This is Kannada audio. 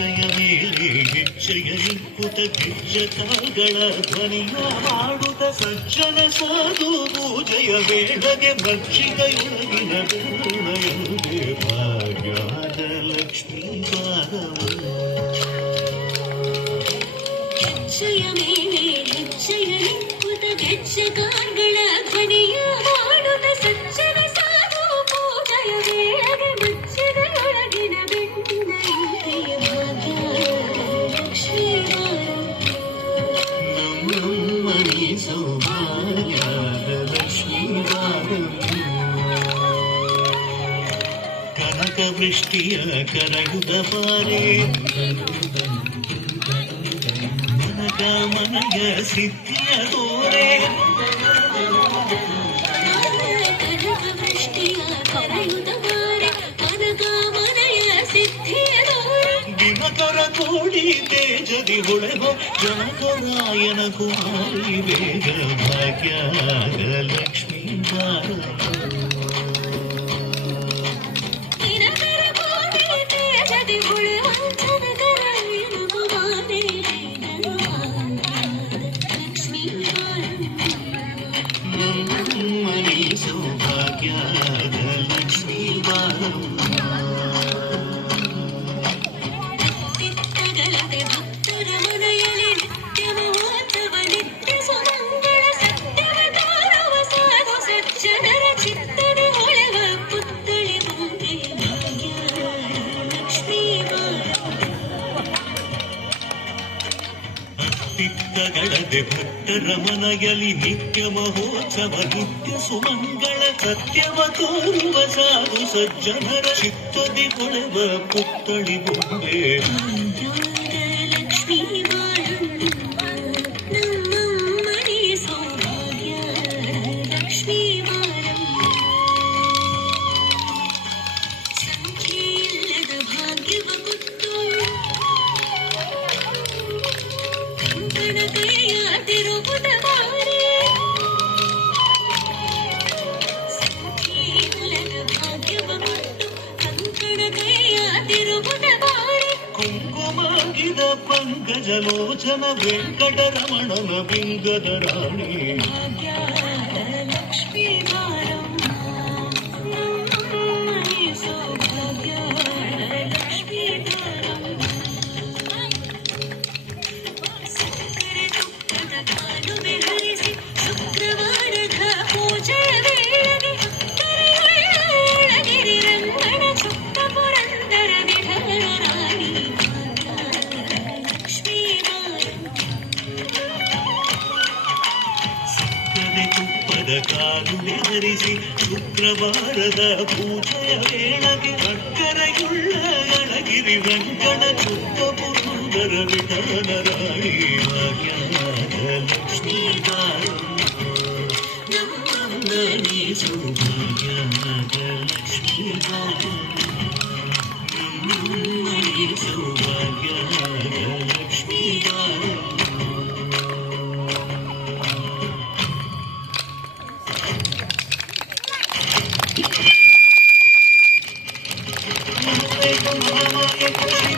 ಹೆಜ್ಜೆಯ ಮೇಲೆ ಹೆಜ್ಜೆಯ ನಿಂಕುತ ಗಿಜ್ಜತಾಗಳ ಧ್ವನಿಯ ಮಾಡುತ್ತ ಸಜ್ಜನ ಸಾಧು ಪೂಜೆಯ ವೇಳೆಗೆ ಭಕ್ಷಿಕೆಯೊಳಗಿನ ಬೆಣ್ಣೆಯುಗೆ ಭಾಗ್ಯದ ಲಕ್ಷ್ಮೀ ಹೆಜ್ಜೆಯ ಮೇಲೆ ಹೆಜ್ಜೆಯ ನಿಂಕುತ ಗೆಜ್ಜೆಗಾರ್ಗಳ ಧ್ವನಿಯ ಮಾಡುತ್ತ ಸಜ್ಜನ ಸಾಧು ಪೂಜೆಯ ವೇಳೆಗೆ ಭಕ್ಷಿಕೆಯೊಳಗಿನ ಬೆಣ್ಣೆಯುಗೆಯ ಭಾಗ್ಯದ ಲಕ್ಷ್ಮೀ ನಮ್ಮನಿ ಸೌಭಾಗ್ಯದ ಲಕ್ಷ್ಮೀ ಕನಕ ವೃಷ್ಟಿಯ ಕರಗುದ ಪಾರೆ ಮನಯ ಸಿದ್ಧಿಯ ತೋರೆ ದಿನಕರ ಕೋಡಿ ತೇಜದಿ ಹೊಳೆವ ಜನಕರಾಯನ ಕುಮಾರಿ ವೇಗ ಭಾಗ್ಯದ ಲಕ್ಷ್ಮೀ ಮನಿ ಸೌಭಾಗ್ಯದ ಲಕ್ಷ್ಮೀ ಚಿತ್ತಗಲದೆ ಭಕ್ತರ ಮನೆಯಲ್ಲಿ ನಿತ್ಯ ಮಹೋತ್ಸವ ನಿತ್ಯ ಸುಮಂಗಳ ಸತ್ಯವ ತೋರುವ ಸಾಧು ಸಜ್ಜನರ ಚಿತ್ತದ ಹೊಳೆವ ಪುತ್ಥಳಿ ಮುಂದೆ ಭಾಗ್ಯದ ಲಕ್ಷ್ಮೀ ಚಿತ್ತಗಳದೆ ಭಕ್ತರ ಮನೆಯಲ್ಲಿ ನಿತ್ಯ ಮಹೋತ್ಸವ ನಿತ್ಯ ಸುಮಂಗಳ ಸತ್ಯವ ತೋರುವ ಸಾಧು ಸಜ್ಜನರ ಚಿತ್ತದಿ ಹೊಳೆವ ಪುತ್ಥಳಿ ಮುಂದೆ ಲಕ್ಷ್ಮೀ ನಮ್ಮಮ್ಮನಿ ಸೌಭಾಗ್ಯ ಲಕ್ಷ್ಮೀ ಸಂಖ್ಯೆಯಿಲ್ಲದ ಭಾಗ್ಯವ ಕೊಟ್ಟು ಕಂಕಣ ಕೈಯಾದಿರುವುದ ಬಾರಿ ಸಂಖ್ಯೆಯಿಲ್ಲದ ಭಾಗ್ಯವ ಕೊಟ್ಟು ಕಂಕಣ ಕೈಯಾದಿರುವುದ ಬಾರಿ ಕುಂಕುಮಾಗಿದ ಪಂಕಜಲೋಚನ ವೆಂಕಟರಮಣನ ಬಿಂಗದ ರಾಣಿ ಭಾಗ್ಯದ ಲಕ್ಷ್ಮೀ ನಮ್ಮಮ್ಮನಿ ಸೌಭಾಗ್ಯ ಲಕ್ಷ್ಮೀ ಸಕ್ಕರೆ ತುಪ್ಪದ ಕಾಲುವೆ ಹರಿಸಿ ಶುಕ್ರವಾರದ ಪೂಜೆಯ ವೇಳೆಗೆ ಭಕ್ತರೆಯೊಳಗಿರಿ ರಂಗಣ ಚುಕ್ಕ ಪುರಂದರ ವಿಠಲ ರಾಣಿ ಲಕ್ಷ್ಮೀ ಸಕ್ಕರೆ ತುಪ್ಪದ ಕಾಲುವೆ ಹರಿಸಿ ಶುಕ್ರವಾರದ ಪೂಜೆಯ ವೇಳೆಗೆ ಭಕ್ತರೆಯುಳ್ಳ ಅಳಗಿರಿ ರಂಗಣ ಚುಕ್ಕ ಪುರಂದರ ವಿಠಲ ರಾಣಿ ಭಾಗ್ಯದ ಲಕ್ಷ್ಮೀ ನಮ್ಮಮ್ಮನಿ ಸೌಭಾಗ್ಯದ ಲಕ್ಷ್ಮೀ ನಮ್ಮಮ್ಮನಿ ಸೌಭಾಗ್ಯದ ಲಕ್ಷ್ಮೀ Thank you.